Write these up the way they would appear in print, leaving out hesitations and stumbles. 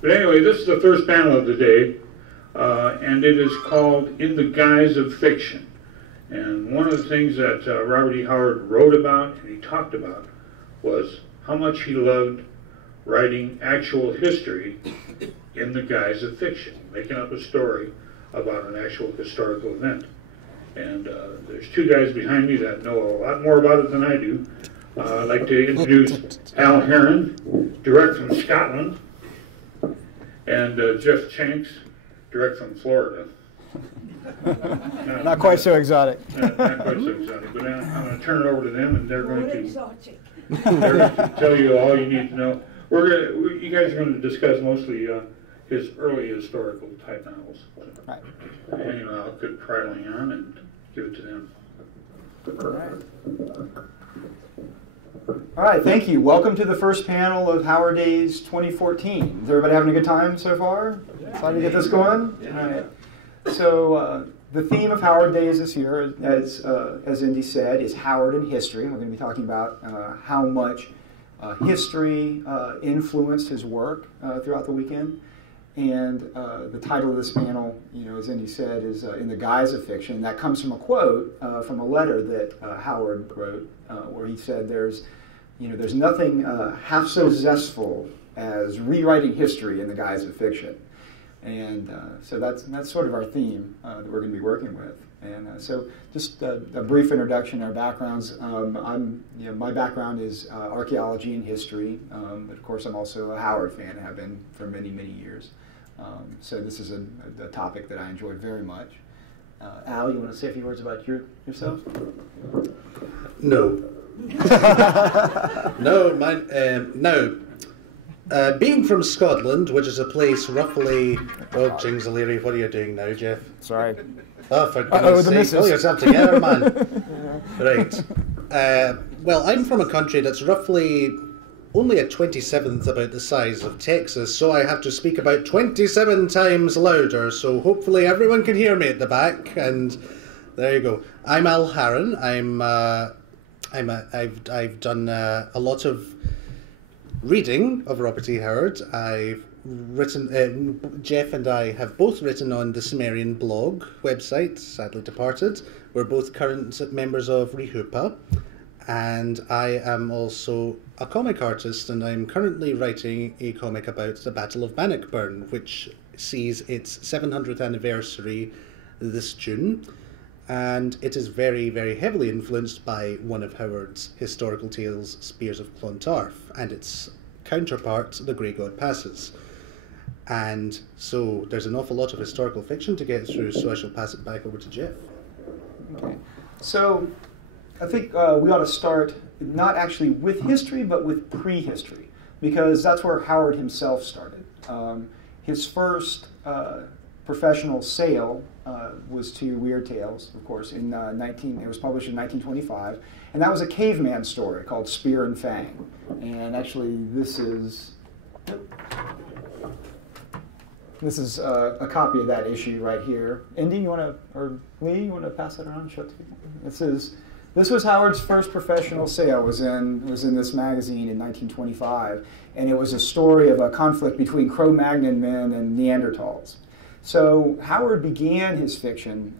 But anyway, this is the first panel of the day, and it is called In the Guise of Fiction. And one of the things that Robert E. Howard wrote about and he talked about was how much he loved writing actual history in the guise of fiction, making up a story about an actual historical event. And there's two guys behind me that know a lot more about it than I do. I'd like to introduce Al Harron, direct from Scotland, and Jeff Shank, direct from Florida. Not quite so exotic. Not quite so exotic, but I'm going to turn it over to them, and they're going to tell you all you need to know. You guys are going to discuss mostly his early historical type novels. Right. And I'll quit prattling on and give it to them. All right, thank you. Welcome to the first panel of Howard Days 2014. Is everybody having a good time so far? Excited to get this going? Yeah. All right. So the theme of Howard Days this year, as Indy said, is Howard and history. We're going to be talking about how much history influenced his work throughout the weekend. And the title of this panel, as Indy said, is In the Guise of Fiction. That comes from a quote from a letter that Howard wrote, where he said, "There's nothing half so zestful as rewriting history in the guise of fiction." And so that's sort of our theme that we're going to be working with. And so just a brief introduction, our backgrounds. My background is archaeology and history, but of course I'm also a Howard fan and have been for many, many years. So this is a topic that I enjoy very much. Al, you want to say a few words about yourself? No. No. Being from Scotland, which is a place roughly... Oh, Jings O'Leary, what are you doing now, Jeff? Sorry. Oh, for goodness sake, pull yourself together, man. Right. Well, I'm from a country that's roughly only a 27th about the size of Texas, so I have to speak about 27 times louder, so hopefully everyone can hear me at the back, and there you go. I'm Al Harron. I've done a lot of reading of Robert E. Howard. I've written, Jeff and I have both written on the Sumerian blog website, sadly departed. We're both current members of Rehupa, and I am also a comic artist, and I'm currently writing a comic about the Battle of Bannockburn, which sees its 700th anniversary this June, and it is very, very heavily influenced by one of Howard's historical tales, Spears of Clontarf, and its counterpart, The Grey God Passes. And so there's an awful lot of historical fiction to get through, so I shall pass it back over to Jeff. Okay. So I think we ought to start not actually with history, but with prehistory, because that's where Howard himself started. His first professional sale was to Weird Tales, of course, it was published in 1925, and that was a caveman story called Spear and Fang. And actually, this is a copy of that issue right here. Indy, or Lee, you want to pass that around? Show it to people. This was Howard's first professional sale. Was in this magazine in 1925, and it was a story of a conflict between Cro-Magnon men and Neanderthals. So Howard began his fiction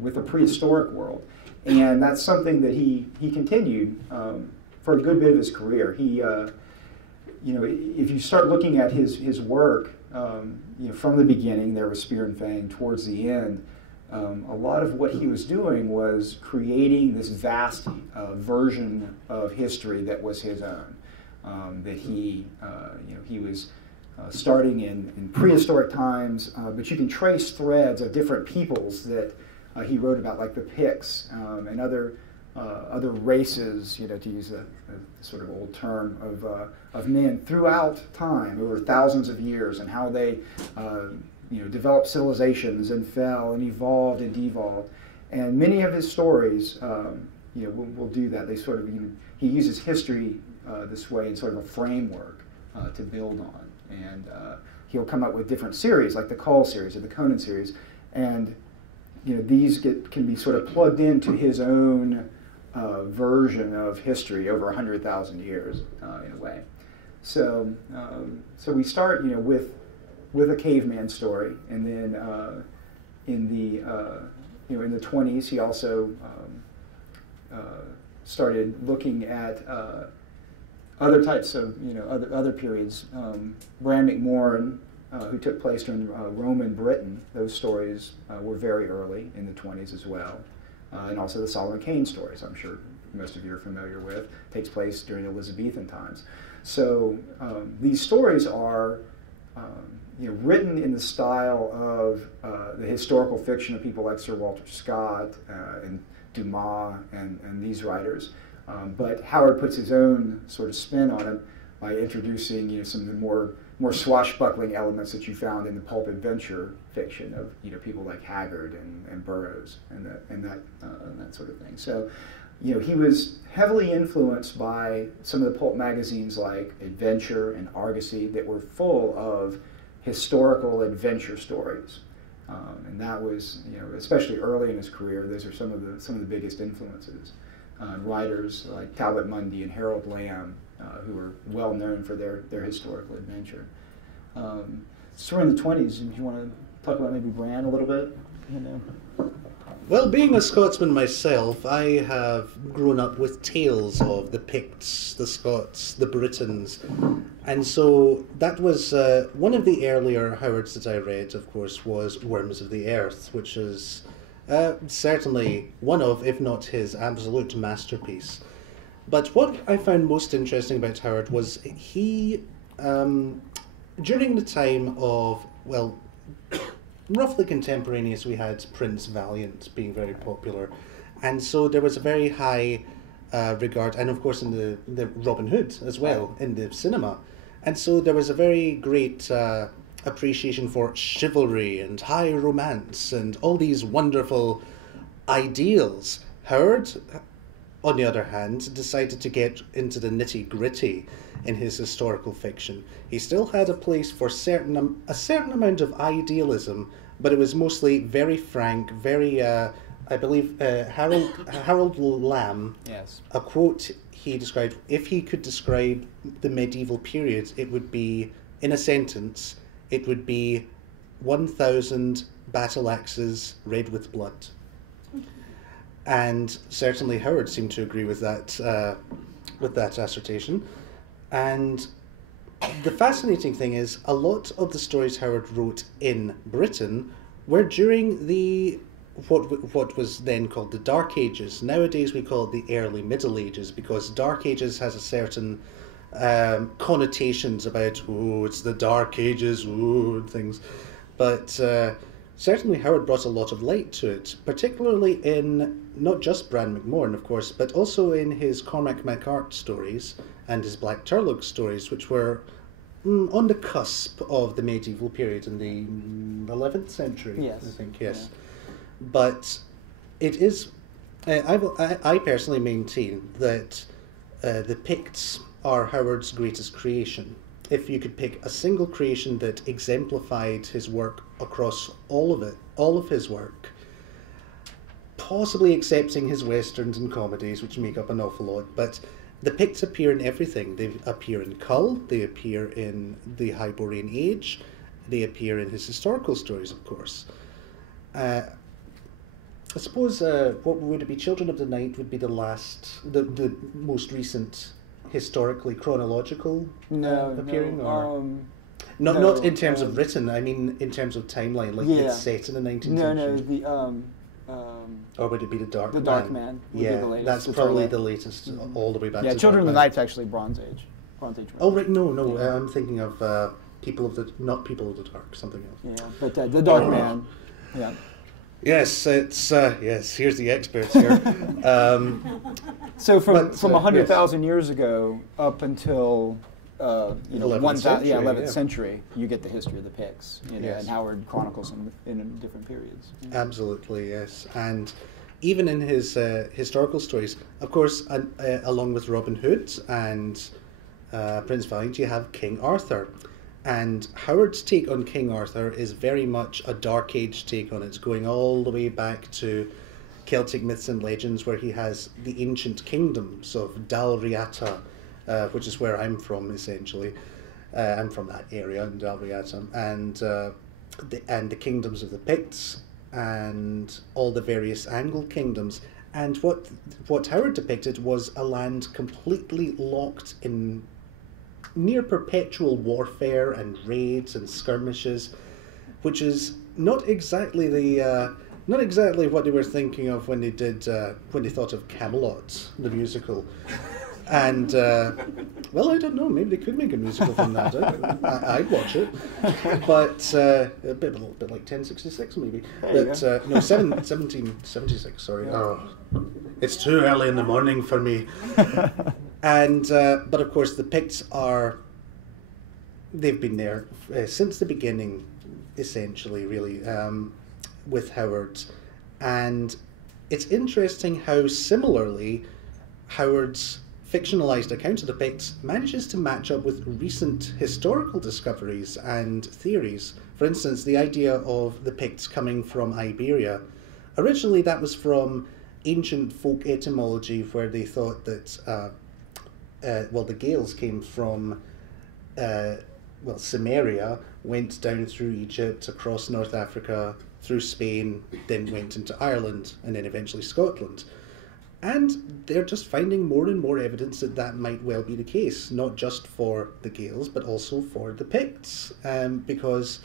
with a prehistoric world, and that's something that he continued for a good bit of his career. He, if you start looking at his work, from the beginning, there was Spear and Fang. Towards the end, a lot of what he was doing was creating this vast version of history that was his own. That he was starting in prehistoric times, but you can trace threads of different peoples that he wrote about, like the Picts and other races, to use a sort of old term of men throughout time, over thousands of years, and how they developed civilizations and fell and evolved and devolved. And many of his stories, will do that. They sort of, he uses history this way in sort of a framework to build on. And he'll come up with different series, like the Cull series or the Conan series, and these can be sort of plugged into his own version of history over 100,000 years in a way. So we start, with a caveman story, and then in the 20s, he also started looking at other types of, other periods. Bran McMorn, who took place during Roman Britain, those stories were very early in the 20s as well. And also the Solomon Kane stories, I'm sure most of you are familiar with, takes place during Elizabethan times. So these stories are written in the style of the historical fiction of people like Sir Walter Scott and Dumas and these writers. But Howard puts his own sort of spin on it by introducing some of the more swashbuckling elements that you found in the pulp adventure fiction of people like Haggard and Burroughs and that sort of thing. So he was heavily influenced by some of the pulp magazines like Adventure and Argosy that were full of historical adventure stories. And that was, especially early in his career, those are some of the biggest influences. Writers like Talbot Mundy and Harold Lamb, who were well known for their historical adventure. So we're in the 20s, and if you want to talk about maybe Bran a little bit, Well, being a Scotsman myself, I have grown up with tales of the Picts, the Scots, the Britons, and so that was one of the earlier Howards that I read, of course, was Worms of the Earth, which is certainly one of, if not his, absolute masterpiece. But what I found most interesting about Howard was he, during the time of, well, roughly contemporaneous, we had Prince Valiant being very popular, and so there was a very high regard, and of course in the Robin Hood as well, in the cinema, and so there was a very great appreciation for chivalry and high romance and all these wonderful ideals. Howard, on the other hand, decided to get into the nitty-gritty in his historical fiction. He still had a place for a certain amount of idealism, but it was mostly very frank, very, I believe, Harold Lamb, yes, a quote he described, if he could describe the medieval period, it would be, in a sentence, it would be 1,000 battle axes red with blood. And certainly Howard seemed to agree with that assertion. And the fascinating thing is, a lot of the stories Howard wrote in Britain were during the what was then called the Dark Ages. Nowadays we call it the early Middle Ages, because Dark Ages has a certain connotations about, oh, it's the Dark Ages, oh, and things. But certainly Howard brought a lot of light to it, particularly in not just Bran McMorn, of course, but also in his Cormac MacArt stories and his Black Turlough stories, which were on the cusp of the medieval period in the 11th century, yes, I think, yes. Yeah. But it is, I personally maintain that the Picts are Howard's greatest creation. If you could pick a single creation that exemplified his work across all of his work, possibly excepting his westerns and comedies, which make up an awful lot, but the Picts appear in everything. They appear in Cull, they appear in the Hyborian Age, they appear in his historical stories, of course. I suppose, what would it be? Children of the Night would be the most recent historically chronological appearing? Not in terms of written, I mean in terms of timeline, like it's set in the 19th century. Or would it be The Dark Man? The Dark Man would be the latest. That's probably the latest, all the way back to Children of the Dark Night's actually Bronze Age. Oh, right, no, I'm thinking of not People of the Dark, something else. Yeah, but The Dark Man, yeah. Yes, it's yes. Here's the experts here. So from 100,000 years ago up until 11th century, you get the history of the Picts, and Howard chronicles them in different periods. Absolutely, yes. And even in his historical stories, of course, along with Robin Hood and Prince Valiant, you have King Arthur. And Howard's take on King Arthur is very much a Dark Age take on it, going all the way back to Celtic myths and legends, where he has the ancient kingdoms of Dalriata which is where I'm from, essentially. I'm from that area in Dalriatum, and the kingdoms of the Picts, and all the various Angle kingdoms. And what Howard depicted was a land completely locked in near perpetual warfare and raids and skirmishes, which is not exactly what they were thinking of when they thought of Camelot, the musical. And well, I don't know. Maybe they could make a musical from that. I'd watch it, but a little bit like 1066, maybe. But no, 1776. Sorry. Oh, it's too early in the morning for me. And but of course, the Picts they've been there since the beginning, essentially, really, with Howard, and it's interesting how similarly Howard's fictionalized account of the Picts manages to match up with recent historical discoveries and theories. For instance, the idea of the Picts coming from Iberia. Originally, that was from ancient folk etymology, where they thought that, the Gaels came from, Samaria, went down through Egypt, across North Africa, through Spain, then went into Ireland, and then eventually Scotland. And they're just finding more and more evidence that that might well be the case, not just for the Gaels, but also for the Picts, because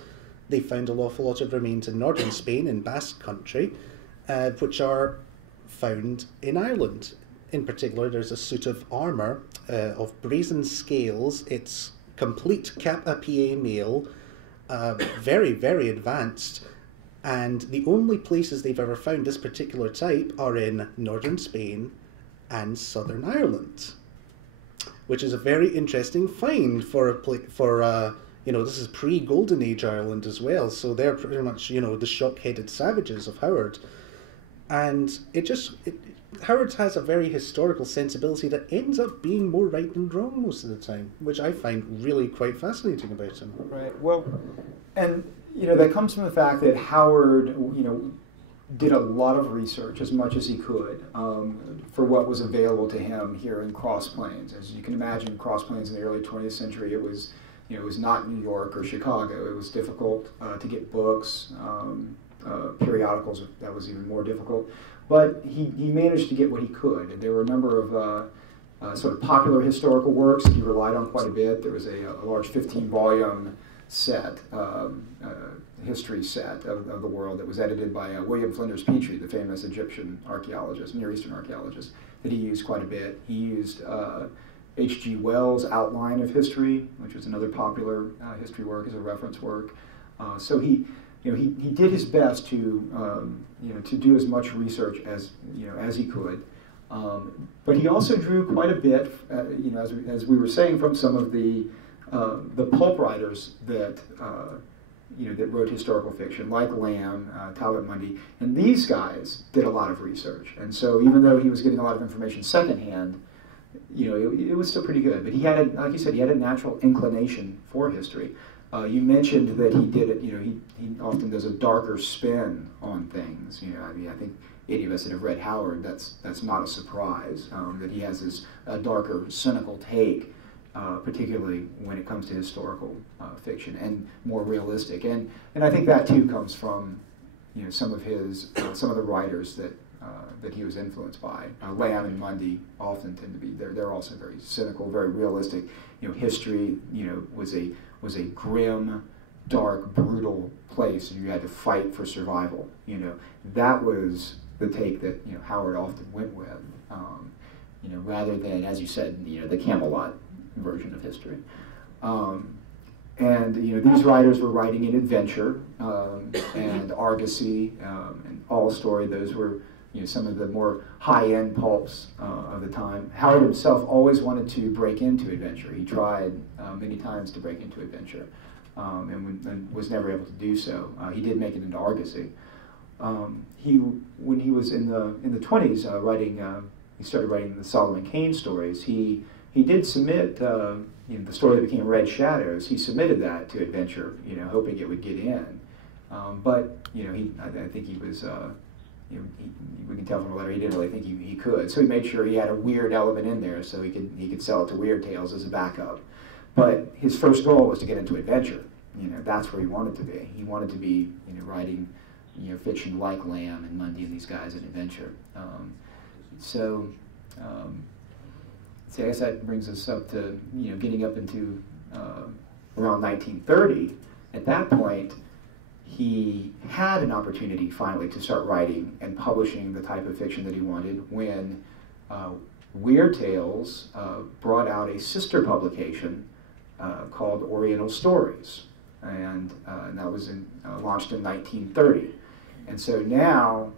they found an awful lot of remains in northern Spain, in Basque country, which are found in Ireland. In particular, there's a suit of armour of brazen scales. It's complete cap-a-pied mail, very, very advanced. And the only places they've ever found this particular type are in northern Spain and southern Ireland, which is a very interesting find for this is pre-Golden Age Ireland as well. So they're pretty much the shock-headed savages of Howard, and Howard has a very historical sensibility that ends up being more right than wrong most of the time, which I find really quite fascinating about him. Right. Well, and that comes from the fact that Howard, did a lot of research, as much as he could, for what was available to him here in Cross Plains. As you can imagine, Cross Plains in the early 20th century, it was not New York or Chicago. It was difficult to get books, periodicals. That was even more difficult. But he managed to get what he could. And there were a number of sort of popular historical works that he relied on quite a bit. There was a large 15-volume set, history set of the world that was edited by William Flinders Petrie, the famous Egyptian archaeologist, Near Eastern archaeologist, that he used quite a bit. He used H.G. Wells' Outline of History, which was another popular history work as a reference work. So he did his best to do as much research as he could. But he also drew quite a bit, as we were saying, from some of the pulp writers that that wrote historical fiction, like Lamb, Talbot Mundy, and these guys did a lot of research. And so, even though he was getting a lot of information secondhand, it was still pretty good. But he had, like you said, he had a natural inclination for history. You mentioned that he did it. He often does a darker spin on things. I think any of us that have read Howard, that's not a surprise that he has this darker, cynical take. Particularly when it comes to historical fiction, and more realistic, and I think that too comes from some of the writers that he was influenced by. Lamb and Mundy often tend to be they're also very cynical, very realistic. History was a grim, dark, brutal place, and you had to fight for survival. That was the take that Howard often went with. Rather than, as you said, the Camelot version of history. And these writers were writing in adventure and argosy and all story. Those were some of the more high-end pulps of the time. Howard himself always wanted to break into adventure. He tried many times to break into adventure and was never able to do so. He did make it into argosy. When he was in the 20s writing, he started writing the Solomon Kane stories. He did submit the story that became Red Shadows. He submitted that to Adventure, hoping it would get in. But I think he was we can tell from the letter he didn't really think he could. So he made sure he had a weird element in there so he could sell it to Weird Tales as a backup. But his first goal was to get into adventure. That's where he wanted to be. He wanted to be writing fiction like Lamb and Mundy and these guys in adventure. So I guess that brings us up to getting up into around 1930. At that point, he had an opportunity finally to start writing and publishing the type of fiction that he wanted when Weird Tales brought out a sister publication called Oriental Stories, and that was launched in 1930. And so now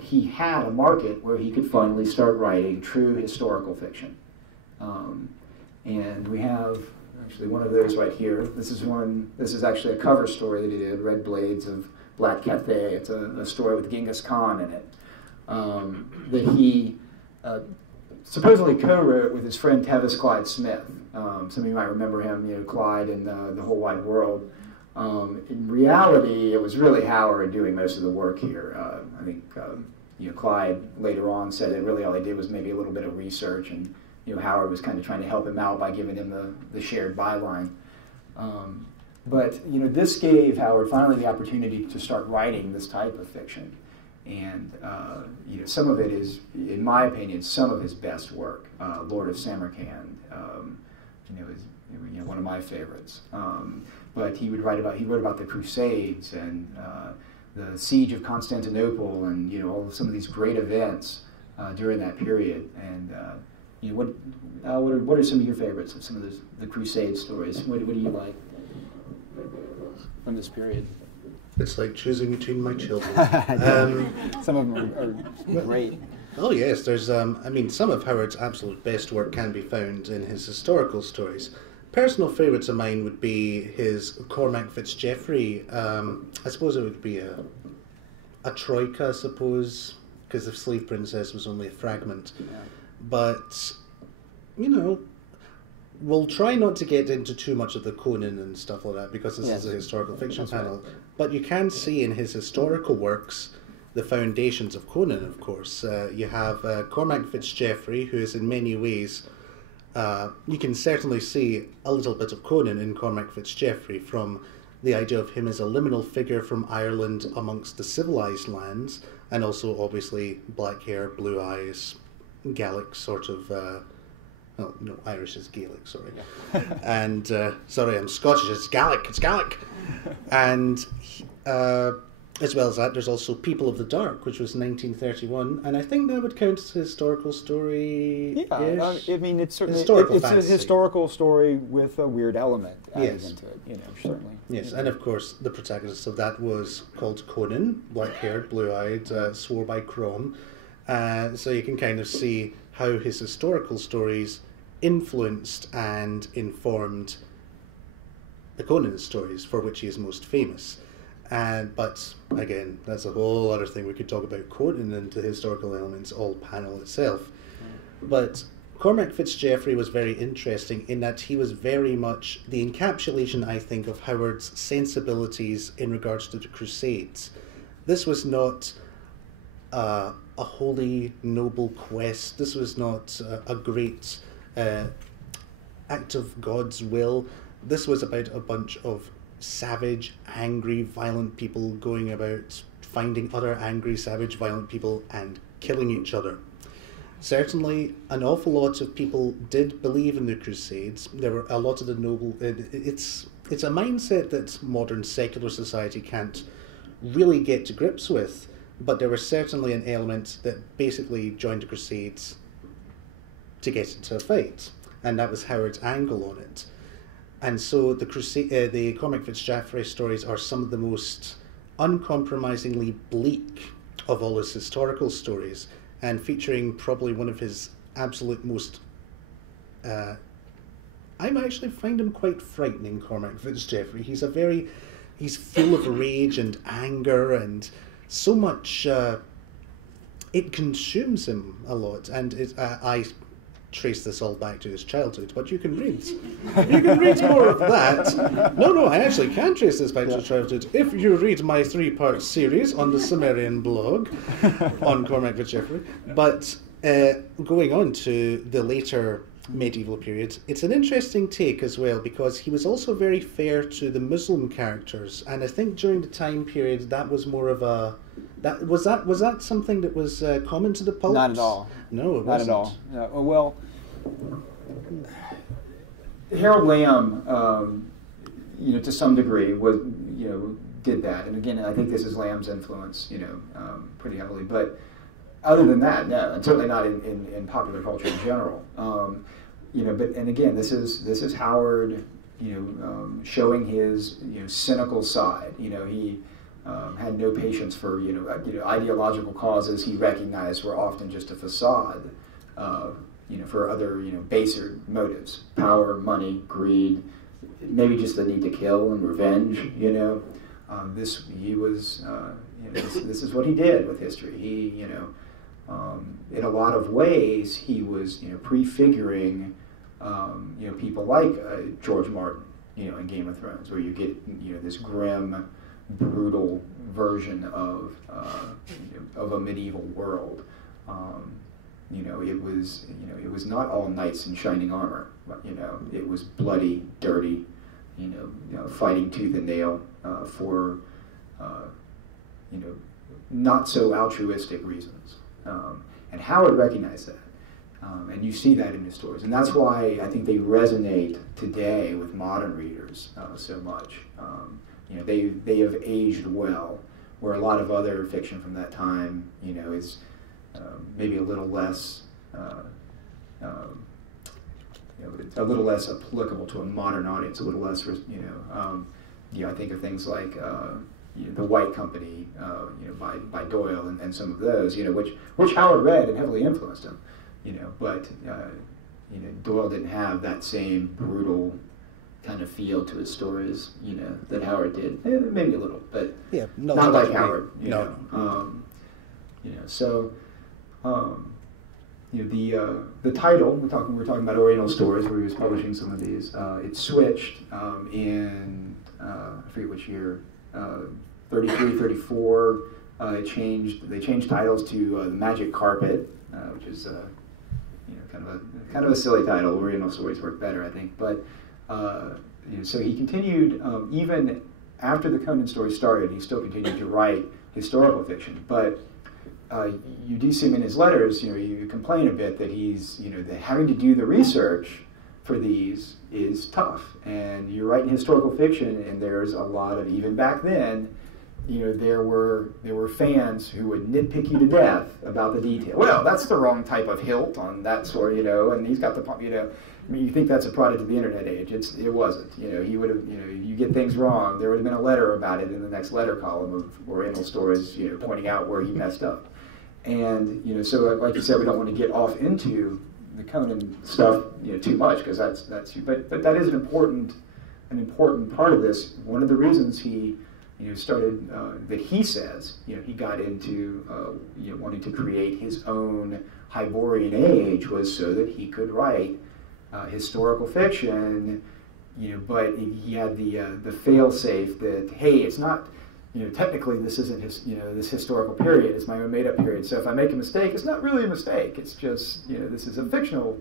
he had a market where he could finally start writing true historical fiction. And we have actually one of those right here. This is actually a cover story that he did, Red Blades of Black Cathay. It's a story with Genghis Khan in it that he supposedly co-wrote with his friend Tevis Clyde Smith. Some of you might remember him, Clyde and The Whole Wide World. In reality, it was really Howard doing most of the work here. I think Clyde later on said that really all he did was maybe a little bit of research, and Howard was kind of trying to help him out by giving him the shared byline. But this gave Howard finally the opportunity to start writing this type of fiction. And some of it is, in my opinion, some of his best work. Lord of Samarkand, is one of my favorites. But he wrote about the Crusades and the siege of Constantinople, and some of these great events during that period. And what are some of your favorites of some of the Crusade stories? What do you like from this period? It's like choosing between my children. Some of them are great. Oh yes, there's some of Howard's absolute best work can be found in his historical stories. Personal favourites of mine would be his Cormac Fitzgeoffrey. I suppose it would be a troika, I suppose, because the Slave Princess was only a fragment. Yeah. But, we'll try not to get into too much of the Conan and stuff like that, because this is a historical fiction panel. Right. But you can see in his historical works the foundations of Conan, of course. You have Cormac Fitzgeoffrey, who is in many ways, you can certainly see a little bit of Conan in Cormac Fitzgeoffrey, from the idea of him as a liminal figure from Ireland amongst the civilized lands, and also obviously black hair, blue eyes, Gaelic sort of, no, Irish is Gaelic, sorry. Yeah. And, sorry, I'm Scottish, it's Gaelic. And as well as that, there's also People of the Dark, which was 1931, and I think that would count as a historical story. Yeah, it's certainly it's a historical story with a weird element added into it. Certainly. Yes, and of course the protagonist of that was called Conan, black-haired, blue-eyed, swore by Crom. So you can kind of see how his historical stories influenced and informed the Conan stories, for which he is most famous. But again, that's a whole other thing. We could talk about Conan and the historical elements all panel itself. But Cormac Fitzgeoffrey was very interesting in that he was very much the encapsulation, I think, of Howard's sensibilities in regards to the Crusades. This was not a holy, noble quest. This was not a great act of God's will. This was about a bunch of savage, angry, violent people going about finding other angry, savage, violent people and killing each other. Certainly, an awful lot of people did believe in the Crusades. There were a lot of the noble... It's a mindset that modern secular society can't really get to grips with, but there was certainly an element that basically joined the Crusades to get into a fight, and that was Howard's angle on it. And so the Cormac Fitzgeoffrey stories are some of the most uncompromisingly bleak of all his historical stories, and featuring probably one of his absolute most... I actually find him quite frightening, Cormac Fitzgeoffrey. He's full of rage and anger, and so much... it consumes him a lot, and I trace this all back to his childhood, but you can read more of that. No, I actually can trace this back to his childhood if you read my 3-part series on the Cimmerian blog on Cormac Fitzgerald. But going on to the later medieval period, it's an interesting take as well, because he was also very fair to the Muslim characters, and I think during the time period that was more of a was that something that was common to the pulps? Not at all. No, it not wasn't. at all. No, well, Harold Lamb, to some degree, did that, and again, I think this is Lamb's influence, pretty heavily. But other than that, no, and certainly not in popular culture in general. But again, this is Howard, showing his cynical side. He had no patience for ideological causes he recognized were often just a facade, for other baser motives: power, money, greed, maybe just the need to kill and revenge. This is what he did with history. He in a lot of ways he was prefiguring people like George Martin in Game of Thrones, where you get this grim, brutal version of a medieval world. It was not all knights in shining armor, but it was bloody, dirty, fighting tooth and nail for not so altruistic reasons. And Howard recognized that, and you see that in his stories, and that's why I think they resonate today with modern readers so much. They have aged well, where a lot of other fiction from that time, is maybe a little less, applicable to a modern audience, a little less, I think of things like The White Company, by Doyle and some of those, which Howard read and heavily influenced him, but Doyle didn't have that same brutal kind of feel to his stories, that Howard did. Maybe a little, but not like Howard. The title, we're talking about Oriental Stories, where he was publishing some of these. It switched in I forget which year, 33, 34. They changed titles to The Magic Carpet, which is kind of a silly title. Oriental Stories work better, I think. But so he continued even after the Conan story started. He still continued to write historical fiction, but you do see him in his letters. You complain a bit that he's that having to do the research for these is tough, and you're writing historical fiction, and there's a lot of, even back then, there were fans who would nitpick you to death about the detail. Well, that's the wrong type of hilt on that sword, and he's got the, I mean, you think that's a product of the internet age. It wasn't. He would have, you get things wrong. There would have been a letter about it in the next letter column of Oriental Stories, pointing out where he messed up. And so like you said, we don't want to get off into the Conan stuff, too much, because that's. But that is an important part of this. One of the reasons he, started that he says, he got into wanting to create his own Hyborian age was so that he could write historical fiction, but he had the fail-safe that, hey, it's not, technically this isn't this historical period, it's my own made-up period, so if I make a mistake, it's not really a mistake, it's just, this is a fictional,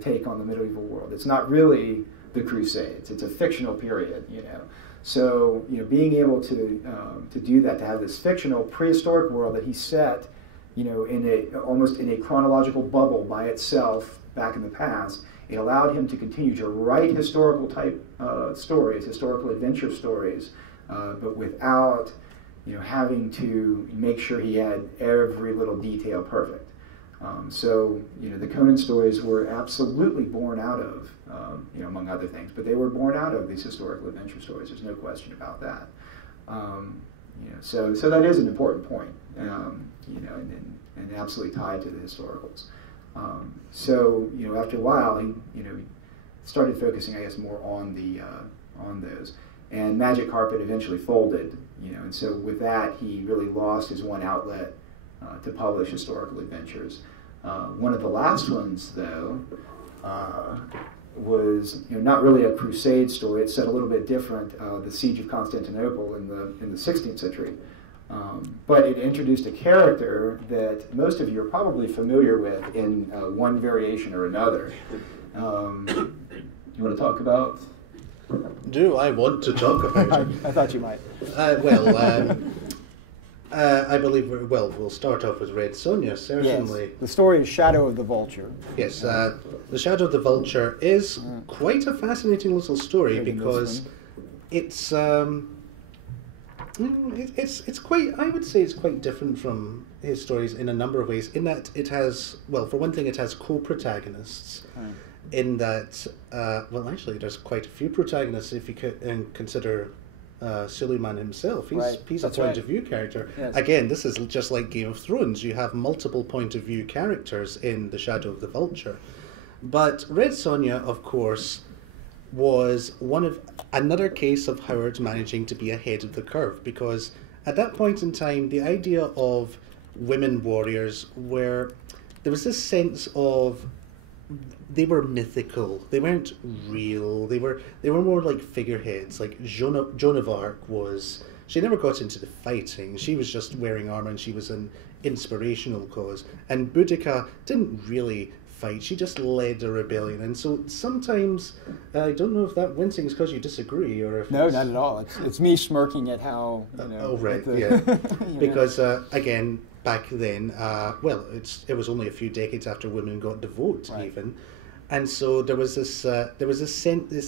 take on the medieval world. It's not really the Crusades, it's a fictional period, So, being able to do that, to have this fictional prehistoric world that he set, almost in a chronological bubble by itself back in the past, it allowed him to continue to write historical type stories, historical adventure stories, but without having to make sure he had every little detail perfect. So the Conan stories were absolutely born out of, among other things, but they were born out of these historical adventure stories. There's no question about that. So that is an important point, and absolutely tied to the historicals. So after a while, he started focusing, I guess, more on those. And Magic Carpet eventually folded, and so with that, he really lost his one outlet to publish historical adventures. One of the last ones, though, was not really a crusade story. It's set a little bit different, the Siege of Constantinople in the 16th century. But it introduced a character that most of you are probably familiar with in one variation or another. You want to talk about? Do I want to talk about it? I thought you might. I believe we'll start off with Red Sonja, certainly. Yes. The story is Shadow of the Vulture. Yes, The Shadow of the Vulture is quite a fascinating little story because it's quite, I would say it's quite different from his stories in a number of ways, in that it has, well, for one thing, it has co-protagonists, in that, well, actually, there's quite a few protagonists if you consider Suleiman himself. He's a point of view character. Yes. Again, this is just like Game of Thrones. You have multiple point of view characters in The Shadow of the Vulture. But Red Sonja, of course, was another case of Howard managing to be ahead of the curve, because at that point in time, the idea of women warriors there was this sense of they were mythical. They weren't real. They were more like figureheads. Like Joan of Arc she never got into the fighting. She was just wearing armor, and she was an inspirational cause. And Boudica didn't really fight. She just led a rebellion. And so sometimes, I don't know if that wincing is because you disagree, or if no, not at all. It's me smirking at how. Oh right, yeah. Because again, back then, it was only a few decades after women got the vote, even, and so there was this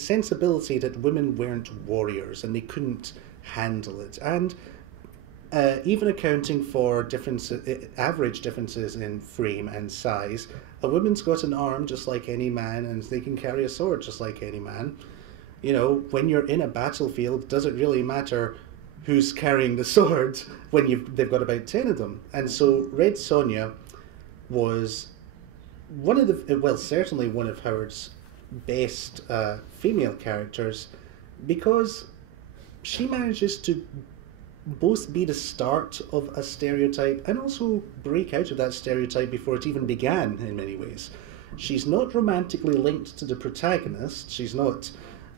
sensibility that women weren't warriors and they couldn't handle it, and even accounting for average differences in frame and size, a woman's got an arm just like any man, and they can carry a sword just like any man. When you're in a battlefield, does it really matter who's carrying the sword when they've got about 10 of them? And so Red Sonja was certainly one of Howard's best female characters, because she manages to both be the start of a stereotype and also break out of that stereotype before it even began in many ways. She's not romantically linked to the protagonist. She's not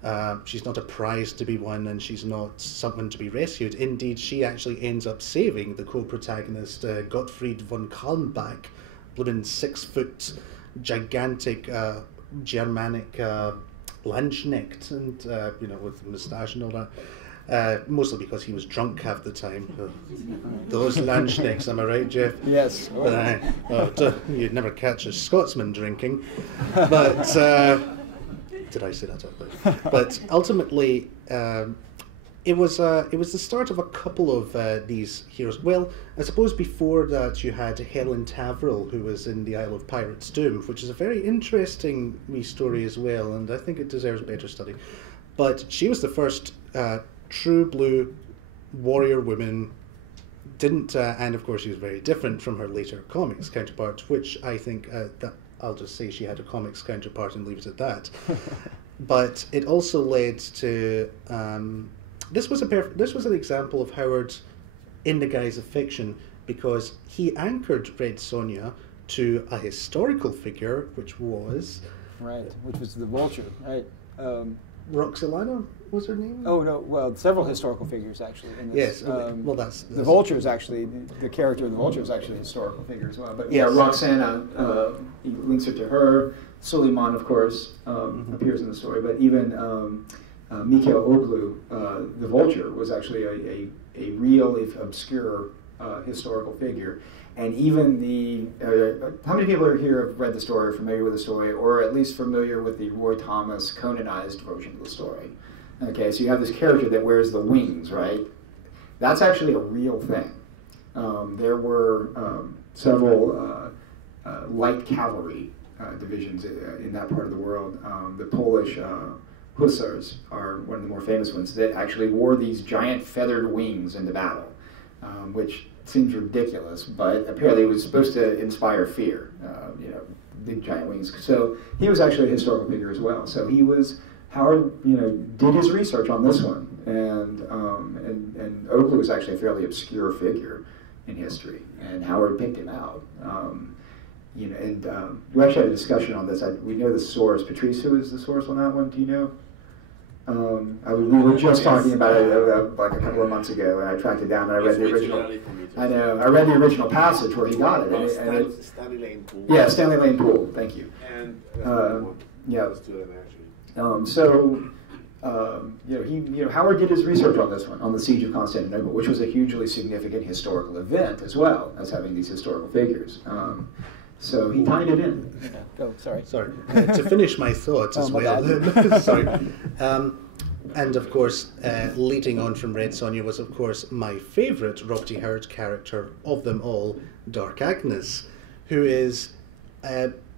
a prize to be won, and she's not someone to be rescued. Indeed, she actually ends up saving the co-protagonist, Gottfried von Kalmbach, blooming 6-foot, gigantic, Germanic Landsknecht, and with moustache and all that. Mostly because he was drunk half the time. Those Landsknechts, am I right, Jeff? Yes. You'd never catch a Scotsman drinking, but. Did I say that out loud? But ultimately, it was the start of a couple of these heroes. Well, I suppose before that you had Helen Tavril, who was in The Isle of Pirates Doom, which is a very interesting wee story as well, and I think it deserves better study. But she was the first true blue warrior woman. And of course she was very different from her later comics counterpart, which I think that I'll just say she had a comics counterpart and leave it at that. But it also led to this was an example of Howard in the guise of fiction, because he anchored Red Sonja to a historical figure, which was the Vulture, right? Roxolana was her name? Oh no, well, several historical figures actually. In this. Yes, that's the Vulture is actually the character of the Vulture is actually a historical figure as well. But yeah, Roxana, he links it to her. Suleiman, of course, appears in the story, but even Mikhail Oglu, the Vulture, was actually a real, if obscure, historical figure. And even how many people are here have read the story, familiar with the story, or at least familiar with the Roy Thomas Conanized version of the story? Okay, so you have this character that wears the wings, right? That's actually a real thing. There were several light cavalry divisions in that part of the world. The Polish hussars are one of the more famous ones that actually wore these giant feathered wings into battle, which seems ridiculous, but apparently it was supposed to inspire fear, big giant wings. So he was actually a historical figure as well. So Howard, did his research on this one, and Oglu was actually a fairly obscure figure in history, and Howard picked him out. and we actually had a discussion on this. We know the source. Patrice, who is the source on that one? Do you know? We were just talking about it like a couple of months ago, and I tracked it down and I read the original. I know. I read the original passage where he got it. Stanley Lane Poole. Yeah, Stanley Lane Poole. Thank you. And yeah. Howard did his research on this one, on the Siege of Constantinople, which was a hugely significant historical event as well as having these historical figures. So he tied it in. Oh, sorry. Sorry. To finish my thoughts as well. Sorry. And of course, leading on from Red Sonja was, of course, my favourite Robert E. Howard character of them all, Dark Agnes, who is,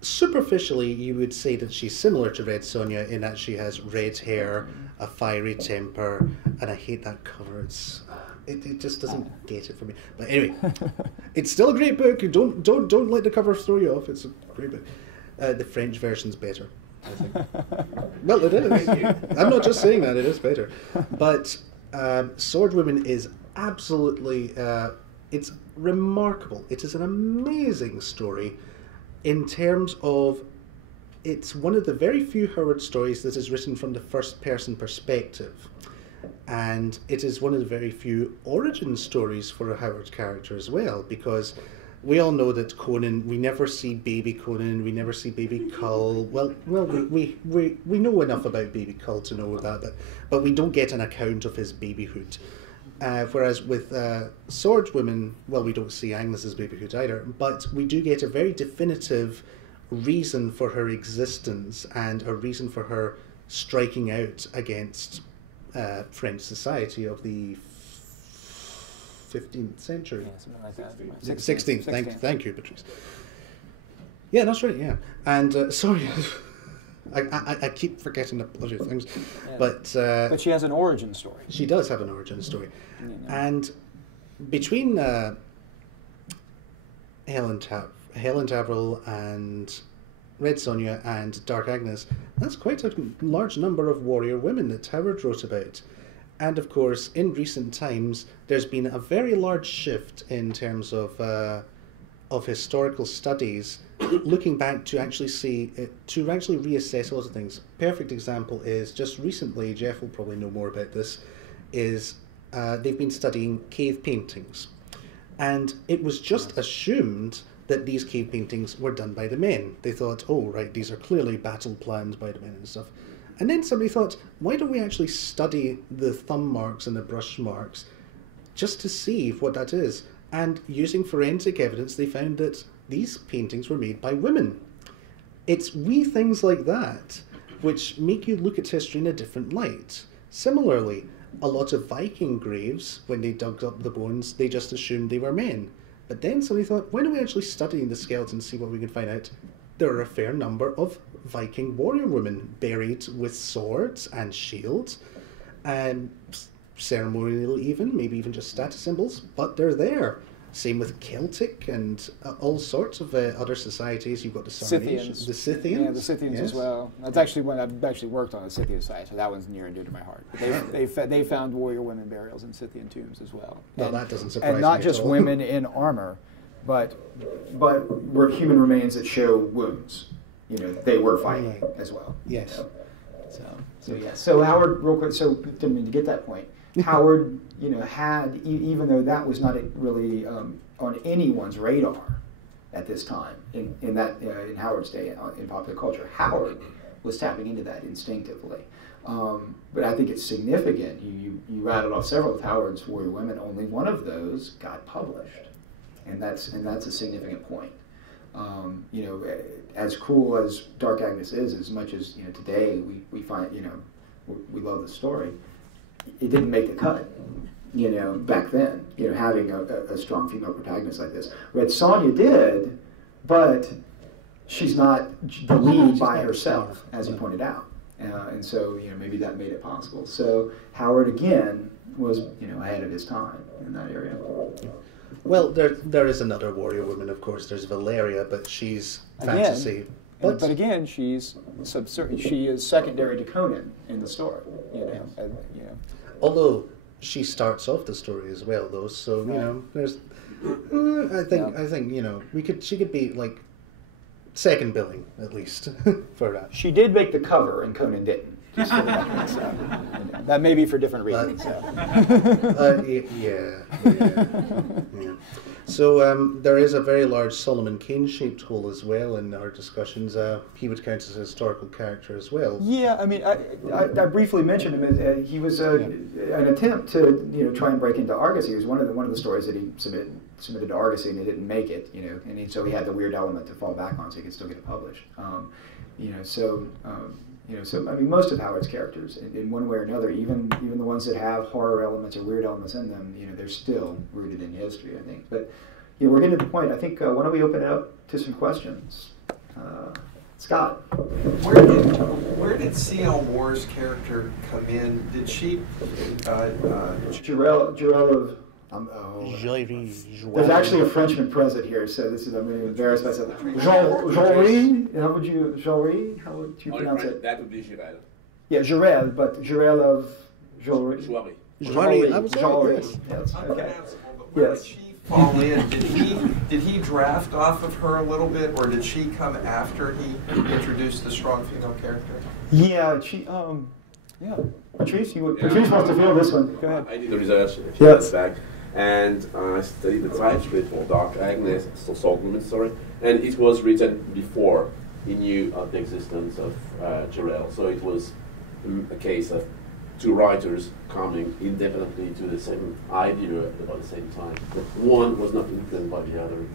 superficially, you would say that she's similar to Red Sonja in that she has red hair, a fiery temper, and I hate that cover. It just doesn't get it for me. But anyway, it's still a great book. Don't let the cover throw you off. It's a great book. The French version's better, I think. Well, it is. I'm not just saying that. It is better. But Sword Women is absolutely. It's remarkable. It is an amazing story. In terms of, it's one of the very few Howard stories that is written from the first-person perspective. And it is one of the very few origin stories for a Howard character as well, because we all know that Conan, we never see baby Conan, we never see baby Cull. Well, we know enough about baby Cull to know that, but we don't get an account of his babyhood. Whereas with Sword Women, well, we don't see Agnes's babyhood either, but we do get a very definitive reason for her existence and a reason for her striking out against French society of the 15th century. Yeah, something like that. 16th. Thank you, Patrice. Yeah, that's right. Yeah, and sorry. I keep forgetting the bloody things, Yeah. but But she has an origin story. she does have an origin story, Yeah. and between Helen Tavril and Red Sonja and Dark Agnes, that's quite a large number of warrior women that Howard wrote about. And of course, in recent times, there's been a very large shift in terms of historical studies, looking back to actually reassess a lot of things. Perfect example is just recently, Jeff will probably know more about this, is they've been studying cave paintings. And it was just assumed that these cave paintings were done by the men. They thought, oh, right, these are clearly battle plans by the men and stuff. And then somebody thought, why don't we actually study the thumb marks and the brush marks just to see what that is? And using forensic evidence, they found that these paintings were made by women. It's wee things like that which make you look at history in a different light. Similarly, a lot of Viking graves, when they dug up the bones, they just assumed they were men. But then somebody thought, why don't we actually study the skeletons and see what we can find out? There are a fair number of Viking warrior women buried with swords and shields, and ceremonial even, maybe even just status symbols, but they're there. Same with Celtic and all sorts of other societies. You've got the Scythians. The Scythians. Yeah, the Scythians yes. as well. That's actually when I've actually worked on the Scythian side, so that one's near and dear to my heart. They found warrior women burials in Scythian tombs as well. Well, and, that doesn't surprise me and not at just all. women in armor, but were human remains that show wounds. You know, they were fighting as well. Yes. So yeah. So Howard, real quick. So to get that point, Howard, had even though that was not really on anyone's radar at this time in Howard's day in popular culture, Howard was tapping into that instinctively. But I think it's significant. You rattled off several of Howard's warrior women. Only one of those got published, and that's a significant point. As cool as Dark Agnes is, as much as today we find we love the story, it didn't make the cut. Back then, having a strong female protagonist like this. Red Sonja did, but she's not the lead by herself, as you pointed out, and so maybe that made it possible. So Howard again was ahead of his time in that area. Well, there is another warrior woman, of course. There's Valeria, but she's fantasy. But again, she is secondary to Conan in the story. Although she starts off the story as well, though. So there's. I think she could be like second billing, at least, for that. She did make the cover, and Conan didn't. Just for the record, so. That may be for different reasons. Yeah. So there is a very large Solomon Kane-shaped hole as well in our discussions. He would count as a historical character as well. Yeah, I mean, I briefly mentioned him. He was an attempt to try and break into Argosy. It was one of the stories that he submitted to Argosy, and he didn't make it. So he had the weird element to fall back on, so he could still get it published. So I mean, most of Howard's characters, in one way or another, even the ones that have horror elements or weird elements in them, they're still rooted in history, I think. But we're getting to the point. I think why don't we open it up to some questions? Scott, where did C.L. Moore's character come in? Did she? Jarell of. There's actually a Frenchman present here, so I'm going to embarrass myself. Jean-Rie? How would you pronounce it? That would be Jirel. Yeah, Jarell, but Jarell of Jory. Jory. Yes. Okay. Where did she fall in? Did he draft off of her a little bit, or did she come after he introduced the strong female character? Yeah, Patrice, Patrice wants to feel this one. Go ahead. I did the research a few Yes. months back, and I studied the typescript for Dark Agnes, Saltwoman story, and it was written before he knew of the existence of Jarell. So it was a case of two writers coming independently to the same idea at about the same time. But one was not influenced by the other.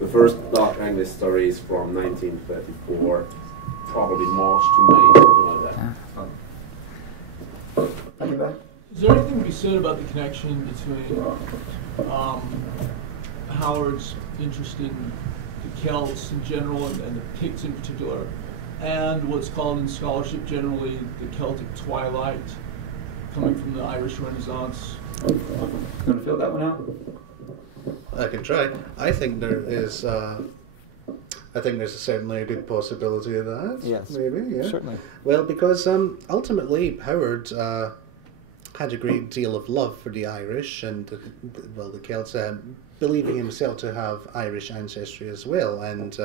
The first Dark Agnes story is from 1934, probably March to May, something like that. Is there anything to be said about the connection between Howard's interest in the Celts in general and the Picts in particular, and what's called in scholarship generally the Celtic Twilight, coming from the Irish Renaissance? You want to fill that one out? I can try. I think there's certainly a good possibility of that. Yes. Maybe, yeah. Certainly. Well, because ultimately Howard had a great deal of love for the Irish and, the Celts, believing himself to have Irish ancestry as well. And,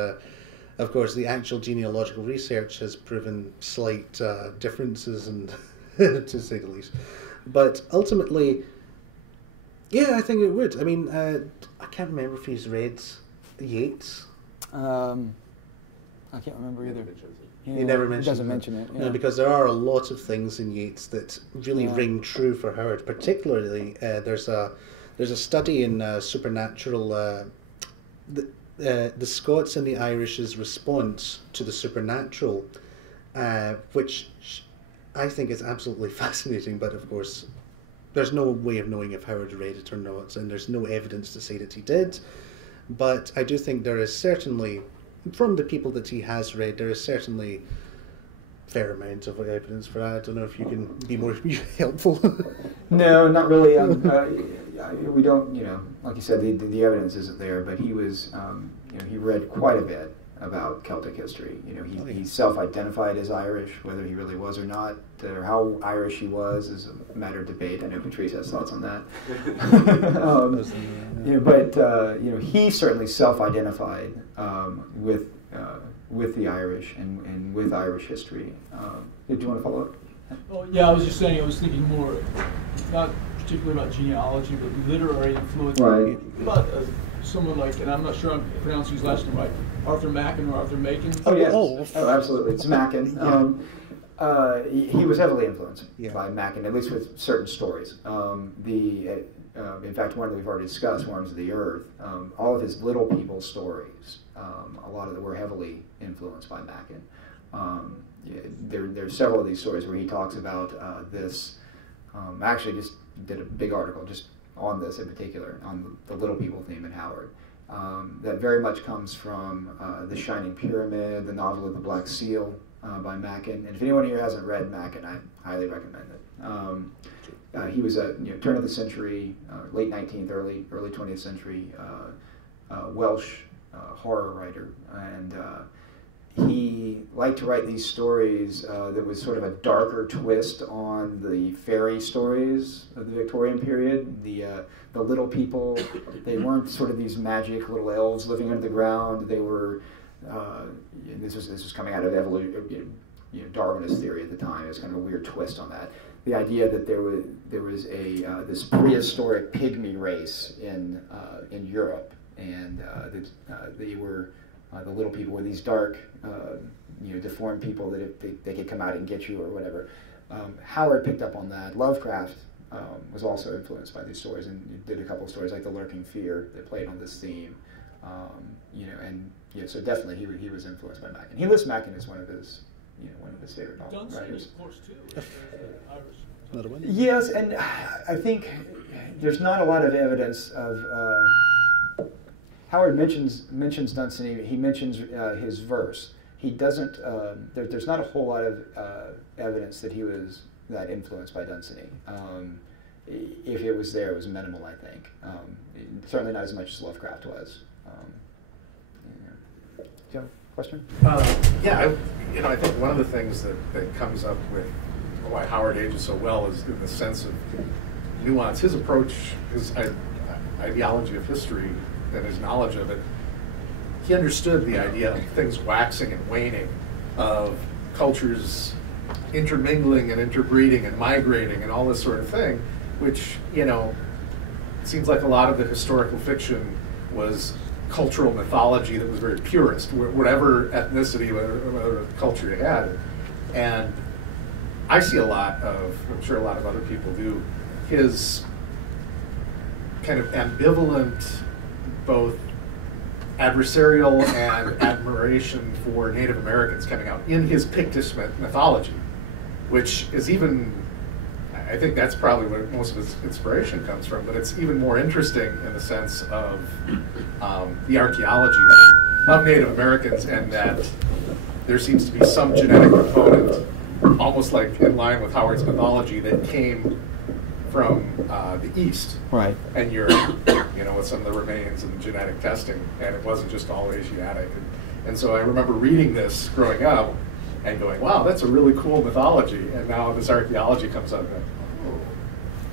of course, the actual genealogical research has proven slight differences, and to say the least. But ultimately, yeah, I think it would. I mean, I can't remember if he's read Yeats. I can't remember either. He never mentions it. Doesn't mention it. Yeah. No, because there are a lot of things in Yeats that really ring true for Howard. Particularly, there's a study in supernatural. The Scots and the Irish's response to the supernatural, which I think is absolutely fascinating. But of course, there's no way of knowing if Howard read it or not, and there's no evidence to say that he did. But I do think there is certainly, from the people that he has read, there is certainly a fair amount of evidence for that. I don't know if you can be more helpful. No, not really. We don't, like you said, the evidence isn't there, but he was, he read quite a bit about Celtic history. He self-identified as Irish. Whether he really was or not, or how Irish he was, is a matter of debate. I know Patrice has thoughts on that. He certainly self-identified with the Irish and with Irish history. Did you want to follow up? Oh, yeah, I was just saying, I was thinking more, not particularly about genealogy, but literary influence. Right. But someone like, and I'm not sure I'm pronouncing his last name right, Arthur Machen or Arthur Macon. Oh, yes. Oh, absolutely. It's Machen. He was heavily influenced by Machen, at least with certain stories. In fact, one that we've already discussed, Worms of the Earth, all of his Little People stories, a lot of them were heavily influenced by Machen. There's several of these stories where he talks about this. Actually, just did a big article just on this in particular, on the Little People theme in Howard. That very much comes from The Shining Pyramid, the novel of the Black Seal by Machen. And if anyone here hasn't read Machen, I highly recommend it. He was a turn of the century, late 19th, early 20th century Welsh horror writer, and he liked to write these stories that was sort of a darker twist on the fairy stories of the Victorian period. The little people, they weren't sort of these magic little elves living under the ground. They were, this was coming out of Darwinist theory at the time. It was kind of a weird twist on that. The idea that there was this prehistoric pygmy race in Europe, and that they were the little people were these dark, deformed people that if they could come out and get you or whatever. Howard picked up on that. Lovecraft was also influenced by these stories and did a couple of stories like The Lurking Fear that played on this theme. So definitely he was influenced by Mackin. He lists Mackin as one of his favorite writers. Of course, too. Irish. Another one? Yes, and I think there's not a lot of evidence of. Howard mentions Dunsany. He mentions his verse. He doesn't. There's not a whole lot of evidence that he was that influenced by Dunsany. If it was there, it was minimal, I think. Certainly not as much as Lovecraft was. Do you have a question? I think one of the things that comes up with why Howard ages so well is in the sense of nuance. His approach, his ideology of history, and his knowledge of it, he understood the idea of things waxing and waning, of cultures intermingling and interbreeding and migrating and all this sort of thing, which, seems like a lot of the historical fiction was cultural mythology that was very purist, whatever ethnicity, whatever culture you had. And I see a lot of, I'm sure a lot of other people do, his kind of ambivalent, both adversarial and admiration for Native Americans coming out in his Pictish mythology, which is even, I think that's probably where most of his inspiration comes from, but it's even more interesting in the sense of the archaeology of Native Americans, and that there seems to be some genetic component, almost like in line with Howard's mythology, that came from the East and Europe, with some of the remains and genetic testing, and it wasn't just all Asiatic. And so I remember reading this growing up and going, wow, that's a really cool mythology, and now this archaeology comes up, and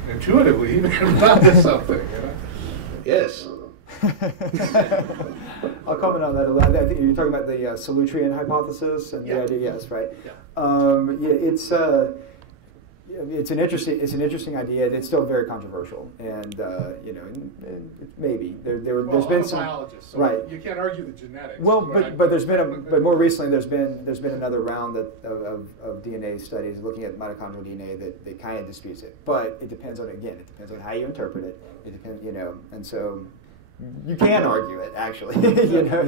intuitively, I'm onto something, Yes. I'll comment on that a lot. I think you're talking about the Solutrean hypothesis and the idea. Yes, right. It's an interesting idea. It's still very controversial, and maybe there's been some biologists, so right. You can't argue the genetics. Well, but more recently there's been another round of DNA studies looking at mitochondrial DNA that kind of disputes it. But it depends on how you interpret it. It depends, and so you can argue it actually.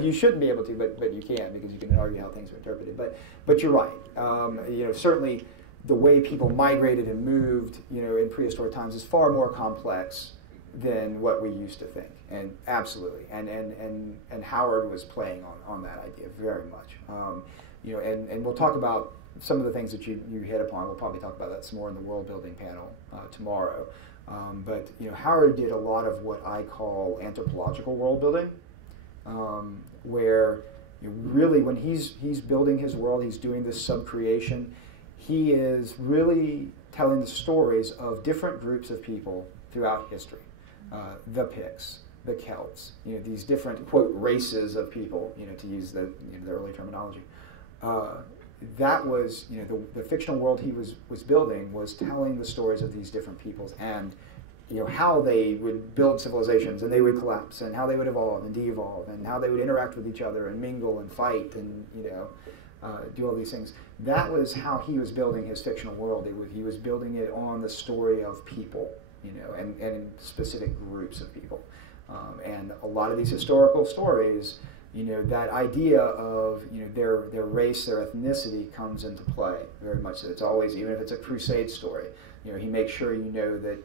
You shouldn't be able to, but you can, because you can argue how things are interpreted. But you're right. Certainly, the way people migrated and moved, in prehistoric times is far more complex than what we used to think, and absolutely, and Howard was playing on that idea very much, and we'll talk about some of the things that you hit upon. We'll probably talk about that some more in the world building panel tomorrow, but Howard did a lot of what I call anthropological world building, where really when he's building his world, he's doing this subcreation. He is really telling the stories of different groups of people throughout history. The Picts, the Celts, these different, quote, races of people, to use the early terminology. That was, the fictional world he was building was telling the stories of these different peoples, and how they would build civilizations and they would collapse, and how they would evolve and de-evolve, and how they would interact with each other and mingle and fight and do all these things. That was how he was building his fictional world. He was building it on the story of people, and specific groups of people. And a lot of these historical stories, that idea of their race, their ethnicity comes into play very much. So it's always, even if it's a crusade story, he makes sure that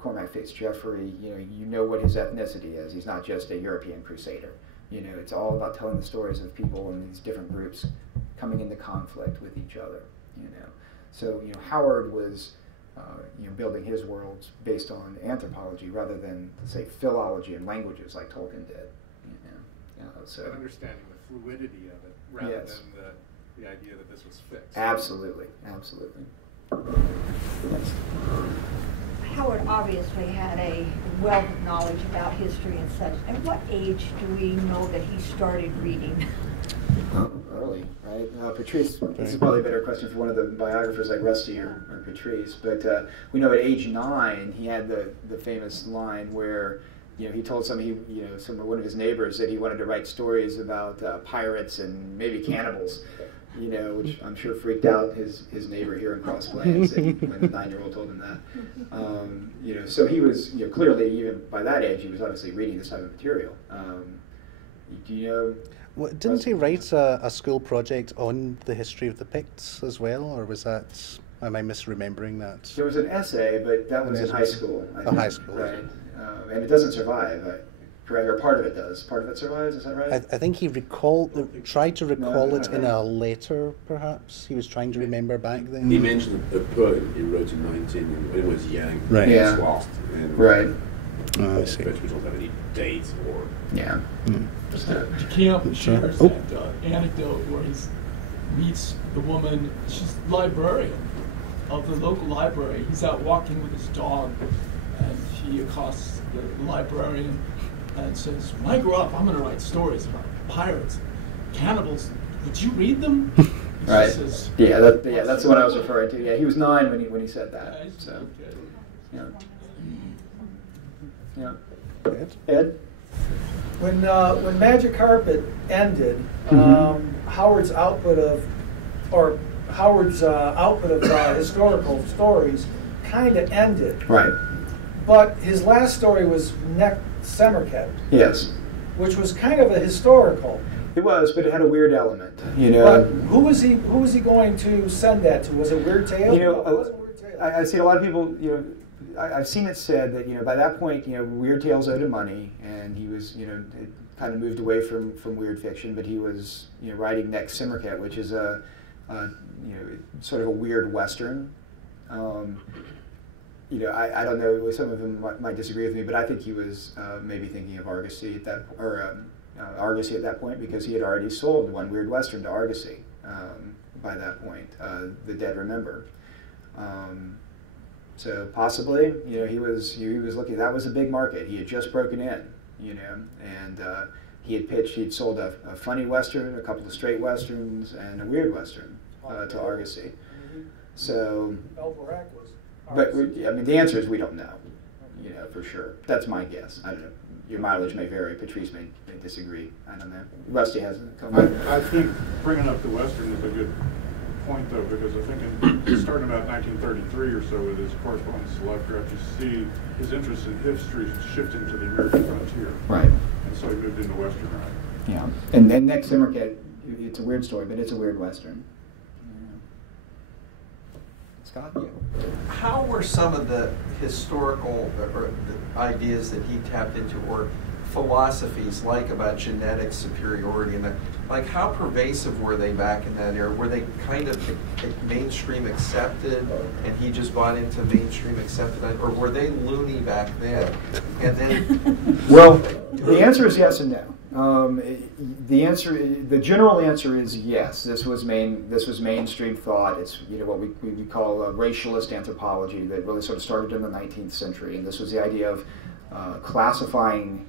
Cormac Fitzgerald, you know what his ethnicity is. He's not just a European crusader. It's all about telling the stories of people in these different groups coming into conflict with each other. So Howard was building his worlds based on anthropology rather than, say, philology and languages like Tolkien did. So and understanding the fluidity of it rather Yes. than the idea that this was fixed. Absolutely, absolutely. Yes. Howard obviously had a wealth of knowledge about history and such. At what age do we know that he started reading? Early, right? Patrice, this is probably a better question for one of the biographers like Rusty or Patrice, but we know at age 9 he had the famous line where he told one of his neighbors that he wanted to write stories about pirates and maybe cannibals, which I'm sure freaked out his neighbor here in Cross Plains when the 9-year-old told him that. So he was clearly, even by that age, he was obviously reading this type of material. Do you know? Well, didn't he write a school project on the history of the Picts as well, or was that, am I misremembering that? There was an essay, but that was in high school. I think. High school. Right. And it doesn't survive, correct? Or part of it does. Part of it survives, is that right? I think he tried to recall it in a letter, perhaps. He was trying to remember back then. He mentioned a poem he wrote in 19 when he was young. Right. Yeah. He was lost. And, Right. Oh, I see. But we don't have any dates or. Yeah. DeCamp shares that anecdote where he meets the woman, she's the librarian of the local library. He's out walking with his dog, and he accosts the librarian and says, when I grow up, I'm going to write stories about pirates, cannibals. Would you read them? Right. Says, That's the one I was referring to. Yeah, he was 9 when he said that. So, okay. yeah. Yeah. Ed? Ed? When Magic Carpet ended, Howard's output of historical stories kind of ended. Right. But his last story was Neck Semerket, Yes. which was kind of a historical. It was, but it had a weird element. But who was he going to send that to? Was it Weird Tale? No, it wasn't Weird Tale. I've seen a lot of people, I've seen it said that, by that point, Weird Tales owed him money, and he was, it kind of moved away from weird fiction, but he was, writing Neck Simmercat, which is a sort of a weird Western. I don't know, some of them might disagree with me, but I think he was maybe thinking of Argosy at that, Argosy at that point, because he had already sold one weird Western to Argosy by that point, The Dead Remember. So possibly, he was looking. That was a big market. He had just broken in, and he'd sold a funny Western, a couple of straight Westerns, and a weird Western to Argosy. So, Elverac was. but the answer is we don't know, for sure. That's my guess. I don't know. Your mileage may vary. Patrice may disagree. I don't know. Rusty has a comment. I think bringing up the Western is a good point, though, because I think starting about 1933 or so with his correspondence to Lovecraft, you see his interest in history shifting to the American frontier. Right. And so he moved into Western writing. Yeah. And then Neck Simmercat, it's a weird story, but it's a weird Western. Scott? Yeah. How were some of the historical or the ideas that he tapped into, or philosophies like about genetic superiority, and like how pervasive were they back in that era? Were they kind of mainstream accepted, and he just bought into mainstream accepted, or were they loony back then? And then, well, the answer is yes and no. The general answer is yes. This was mainstream thought. It's what we call racialist anthropology that really sort of started in the 19th century, and this was the idea of classifying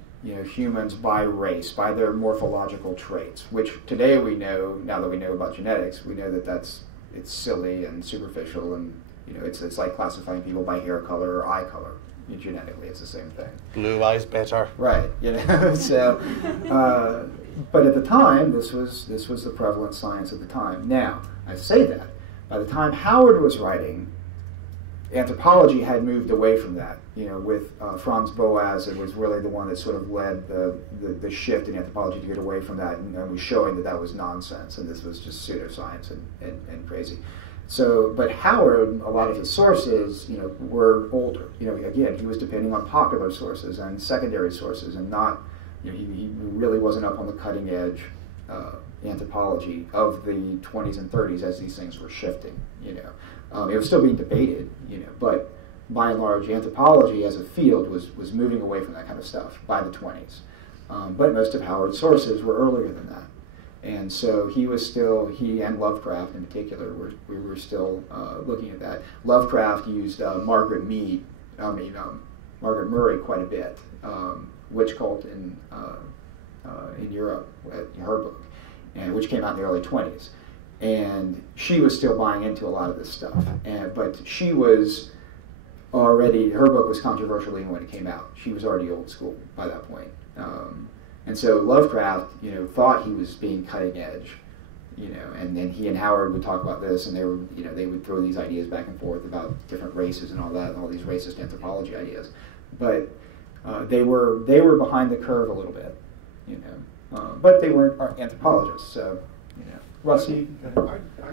humans by race, by their morphological traits, which today we know, now that we know about genetics, we know that it's silly and superficial, and it's like classifying people by hair color or eye color. Genetically, it's the same thing. Blue eyes better. Right. So, but at the time, this was the prevalent science at the time. Now, I say that by the time Howard was writing, anthropology had moved away from that. With Franz Boas, it was really the one that sort of led the shift in anthropology to get away from that, and was showing that was nonsense, and this was just pseudoscience and crazy. So, but Howard, a lot of his sources, were older. Again, he was depending on popular sources and secondary sources, and not, he really wasn't up on the cutting edge anthropology of the 20s and 30s as these things were shifting. It was still being debated, but by and large, anthropology as a field was moving away from that kind of stuff by the 20s. But most of Howard's sources were earlier than that. And so he and Lovecraft in particular, we were still looking at that. Lovecraft used Margaret Murray quite a bit, witch cult in Europe, in her book, and which came out in the early 20s. And she was still buying into a lot of this stuff, but she was already, her book was controversial even when it came out. She was already old school by that point. And so Lovecraft, thought he was being cutting edge, and then he and Howard would talk about this, and they would throw these ideas back and forth about different races and all that, and all these racist anthropology ideas. But they were behind the curve a little bit, but they weren't anthropologists, so, Rusty? I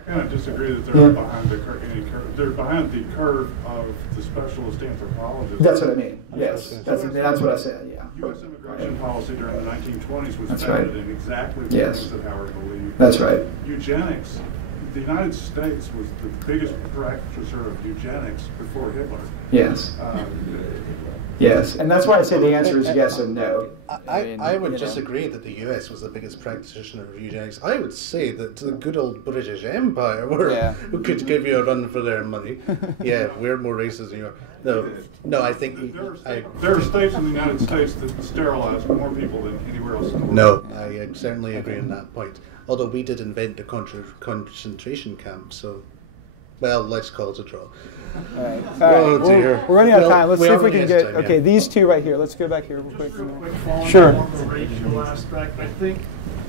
kind of disagree that they're behind the curve. They're behind the curve of the specialist anthropologists. That's what I mean. Yes, that's what I said. Yeah. U.S. immigration policy during the 1920s was founded in exactly the things that Howard believed. That's right. Eugenics. The United States was the biggest practitioner of eugenics before Hitler. Yes. Yes, and that's why I say the answer is yes and no. I would disagree that the US was the biggest practitioner of eugenics. I would say that the good old British Empire who could give you a run for their money. Yeah, we're more racist than you are. No, I think... There are states in the United States that sterilize more people than anywhere else in the world. No, I certainly agree on that point. Although we did invent the concentration camp, so... Well, let's call it a draw. All right. Oh, dear. We're running out of time. Let's see if we can get... Okay, these two right here. Let's go back here real quick. Just a quick follow-up on the racial aspect. I think,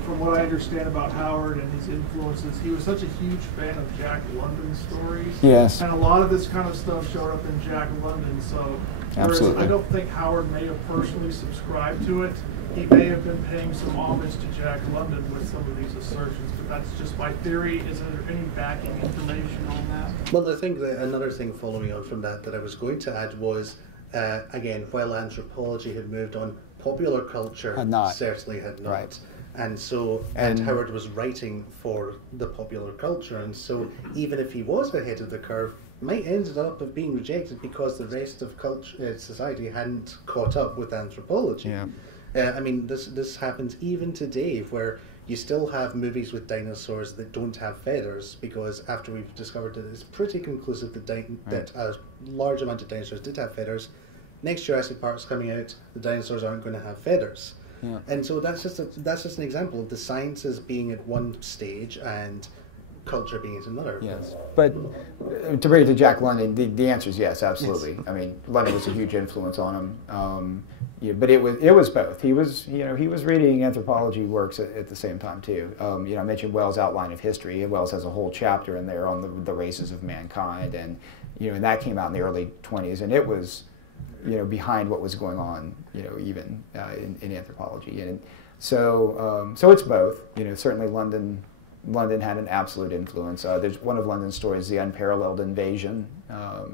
from what I understand about Howard and his influences, he was such a huge fan of Jack London stories. Yes. And a lot of this kind of stuff showed up in Jack London. So, whereas I don't think Howard may have personally subscribed to it, he may have been paying some homage to Jack London with some of these assertions, but that's just my theory. Is there any backing information on that? Well, I think that another thing following on from that I was going to add was, again, while anthropology had moved on, popular culture certainly had not. Right. And so, and Howard was writing for the popular culture, and so even if he was ahead of the curve, might ended up being rejected because the rest of society hadn't caught up with anthropology. Yeah. I mean, this happens even today, where you still have movies with dinosaurs that don't have feathers, because after we've discovered that it's pretty conclusive that a large amount of dinosaurs did have feathers, next Jurassic Park's coming out, the dinosaurs aren't going to have feathers. Yeah. And so that's just an example of the sciences being at one stage and culture being at another. Yes, but to bring it to Jack London, the answer is yes, absolutely. Yes. I mean, London was a huge influence on him. But it was both. He was reading anthropology works at the same time too. I mentioned Wells' Outline of History. Wells has a whole chapter in there on the races of mankind, and and that came out in the early 20s, and it was behind what was going on even in anthropology, and so it's both. Certainly London had an absolute influence. There's one of London's stories, The Unparalleled Invasion,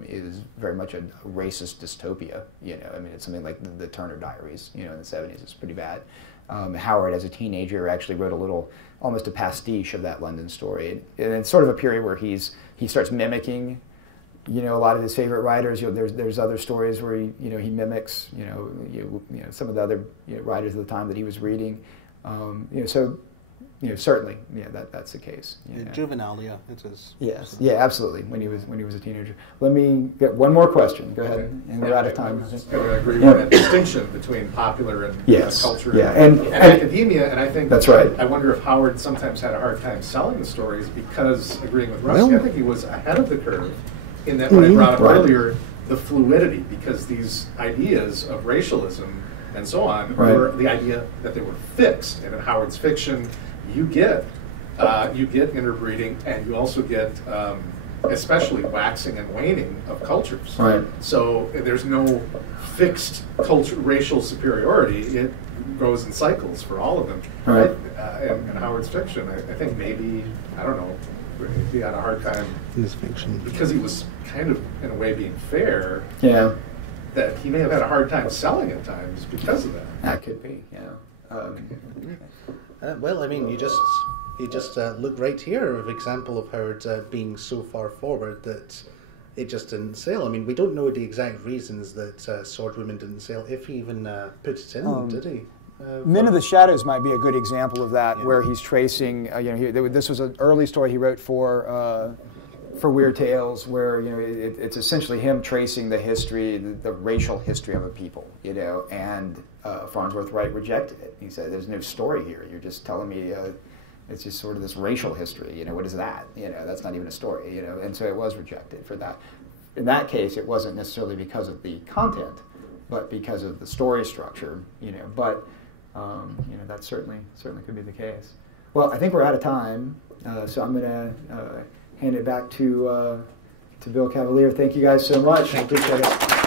is very much a racist dystopia. I mean, it's something like the Turner Diaries, in the 70s. It's pretty bad. Howard, as a teenager, actually wrote almost a pastiche of that London story. And it's sort of a period where he starts mimicking, a lot of his favorite writers. There's other stories where he mimics, some of the other writers of the time that he was reading. Certainly, that's the case. Juvenalia, it is. Yes, yeah, absolutely. When he was a teenager. Let me get one more question. Go ahead, and we're out of time. I was just going to agree with that distinction between popular and culture and academia, and I think that's right. I wonder if Howard sometimes had a hard time selling the stories because, agreeing with Rusty, I think he was ahead of the curve in that what I brought up earlier, the fluidity, because these ideas of racialism and so on were the idea that they were fixed, and in Howard's fiction, you get interbreeding, and you also get especially waxing and waning of cultures. Right. So there's no fixed racial superiority. It goes in cycles for all of them. Right. In Howard's fiction, I think maybe, I don't know, he had a hard time in his fiction because he was kind of, in a way, being fair. Yeah. That he may have had a hard time selling at times because of that. That could be, well, I mean, you just look right here of example of Howard being so far forward that it just didn't sell. I mean, we don't know the exact reasons that Sword Women didn't sell, if he even put it in, did he? Men of the Shadows might be a good example of that, where he's tracing. This was an early story he wrote for Weird Tales, where it's essentially him tracing the history, the racial history of a people. And Farnsworth Wright rejected it. He said, "There's no story here. You're just telling me it's just sort of this racial history. What is that? That's not even a story. And so it was rejected for that. In that case, it wasn't necessarily because of the content, but because of the story structure. But that certainly could be the case. Well, I think we're out of time, so I'm going to hand it back to Bill Cavalier. Thank you guys so much. I appreciate it.